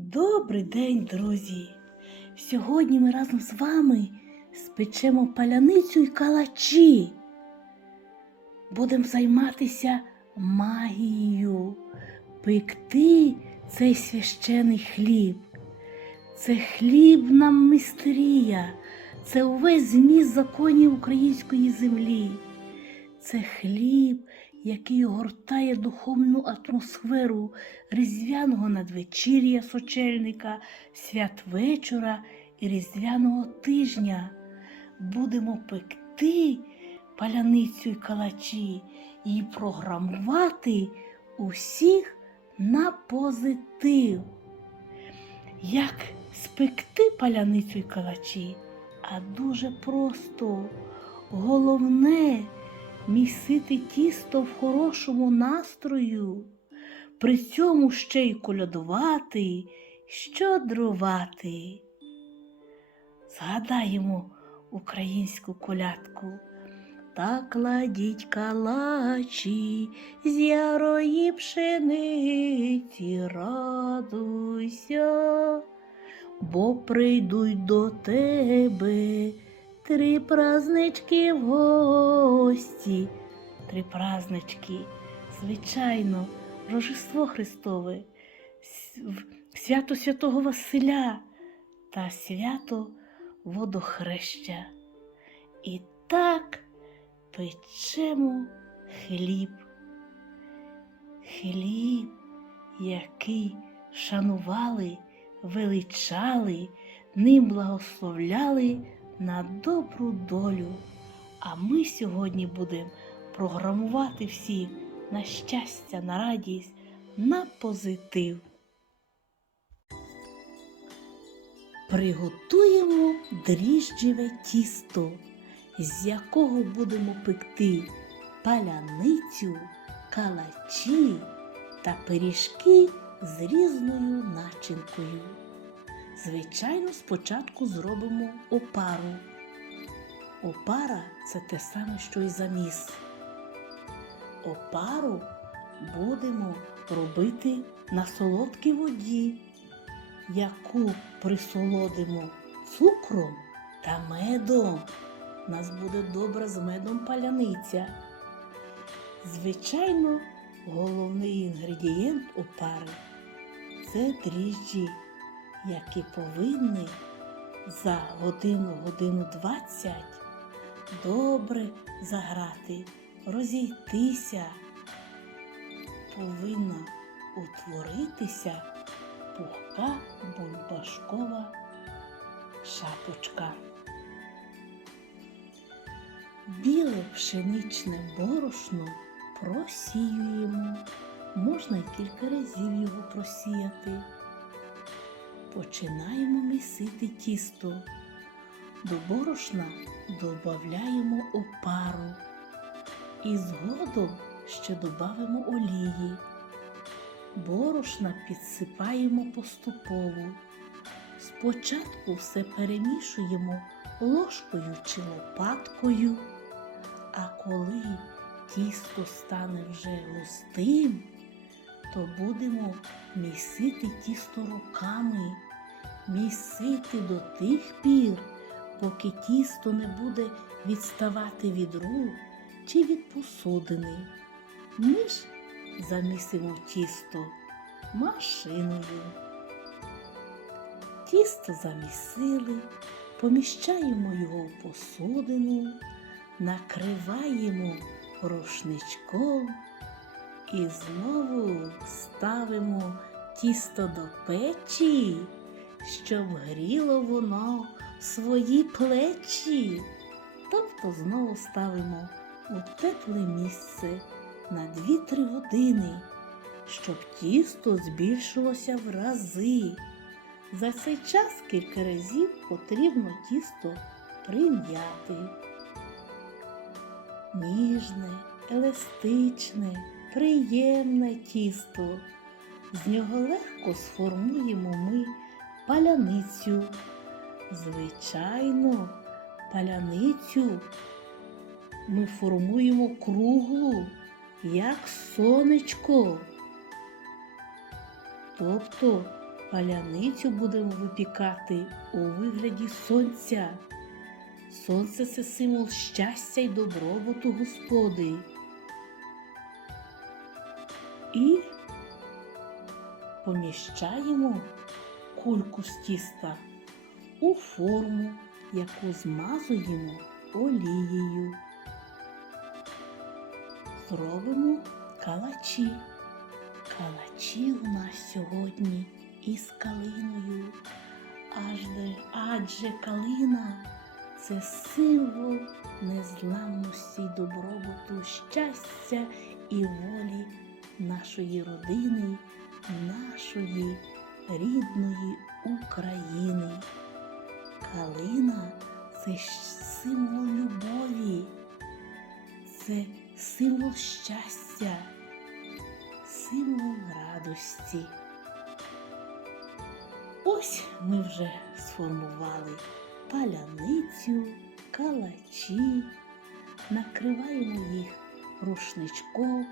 Добрий день, друзі! Сьогодні ми разом з вами спечемо паляницю й калачі. Будемо займатися магією, пекти цей священий хліб. Це хлібна мистерія, це увесь зміст законів української землі. Це хліб, який огортає духовну атмосферу різдвяного надвечір'я сочельника, святвечора і різдвяного тижня. Будемо пекти паляницю й калачі і програмувати усіх на позитив. Як спекти паляницю й калачі? А дуже просто. Головне місити тісто в хорошому настрою, при цьому ще й колядувати, щодрувати. Згадаємо українську колядку. Та кладіть калачі з ярої пшениці, радуйся, бо прийдуть до тебе три празднички в гості. Три празднички, звичайно, Рождество Христове, свято Святого Василя та свято водохреща. І так печемо хліб. Хліб, який шанували, величали, ним благословляли на добру долю. А ми сьогодні будемо програмувати всіх на щастя, на радість, на позитив. Приготуємо дріжджеве тісто, з якого будемо пекти паляницю, калачі та пиріжки з різною начинкою. Звичайно, спочатку зробимо опару. Опара це те саме, що й заміс. Опару будемо робити на солодкій воді, яку присолодимо цукром та медом. Нас буде добра з медом паляниця. Звичайно, головний інгредієнт опари це дріжджі які повинні за годину, годину 20 добре заграти, розійтися. Повинна утворитися пухка бульбашкова шапочка. Біле пшеничне борошно просіюємо. Можна й кілька разів його просіяти починаємо місити тісто. До борошна додаємо опару і згодом ще додаємо олії. Борошна підсипаємо поступово. Спочатку все перемішуємо ложкою чи лопаткою, а коли тісто стане вже густим, то будемо місити тісто руками, місити до тих пір, поки тісто не буде відставати від рук чи від посудини. Ми ж замісимо тісто машиною. Тісто замісили, поміщаємо його в посудину, накриваємо рушничком. І знову ставимо тісто до печі, щоб гріло воно свої плечі. Тобто знову ставимо у тепле місце на 2-3 години, щоб тісто збільшилося в рази. За цей час кілька разів потрібно тісто прим'яти. Ніжне, еластичне приємне тісто. З нього легко сформуємо ми паляницю. Звичайно, паляницю ми формуємо круглу, як сонечко. Тобто Паляницю будемо випікати у вигляді сонця. Сонце це символ щастя й добробуту Господи. І поміщаємо кульку з тіста у форму, яку змазуємо олією. Зробимо калачі. Калачі у нас сьогодні із калиною. Адже, адже калина це символ незламності добробуту, щастя і волі нашої родини, нашої рідної України. Калина це символ любові, це символ щастя, символ радості. Ось ми вже сформували паляницю, калачі, накриваємо їх рушничком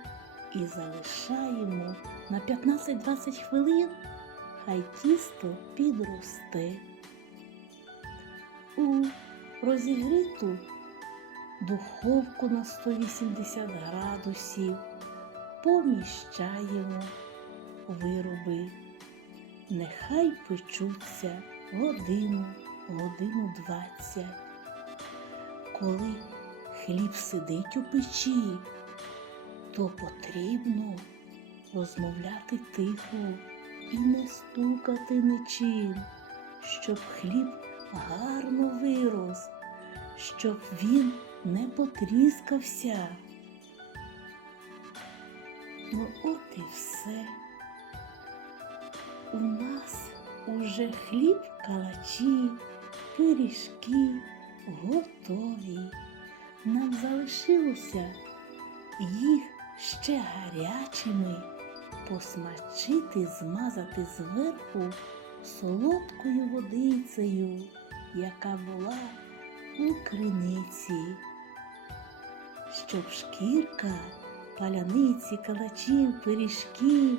і залишаємо на 15-20 хвилин, хай тісто підросте. У розігріту духовку на 180 градусів поміщаємо вироби. Нехай печуться годину, годину двадцять. Коли хліб сидить у печі, то потрібно розмовляти тихо і не стукати нічим, щоб хліб гарно вирос, щоб він не потріскався. Ну от і все. У нас уже хліб, калачі, пиріжки готові. Нам залишилося їх ще гарячими посмачити, змазати зверху солодкою водицею, яка була у криниці, щоб шкірка паляниці, калачів, пиріжків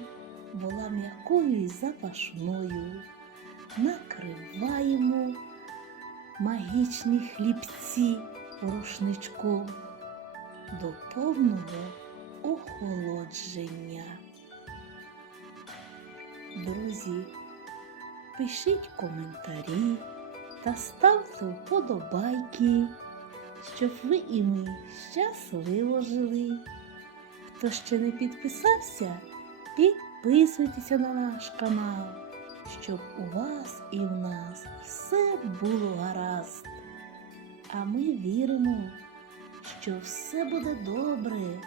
була м'якою і запашною. Накриваємо магічні хлібці рушничком до повного охолодження. Друзі, пишіть коментарі та ставте вподобайки, щоб ви і ми щасливо жили. Хто ще не підписався, підписуйтеся на наш канал, щоб у вас і в нас все було гаразд. А ми віримо, що все буде добре,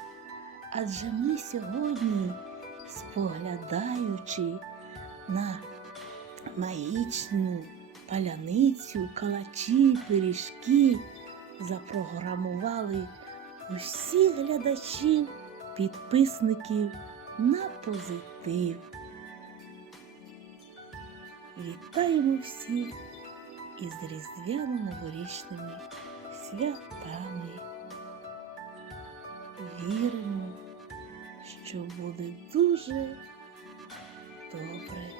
адже ми сьогодні, споглядаючи на магічну паляницю, калачі, пиріжки, запрограмували усіх глядачів, підписників на позитив. Вітаємо всіх із різдвяно-новорічними святами. Віримо, що буде дуже добре,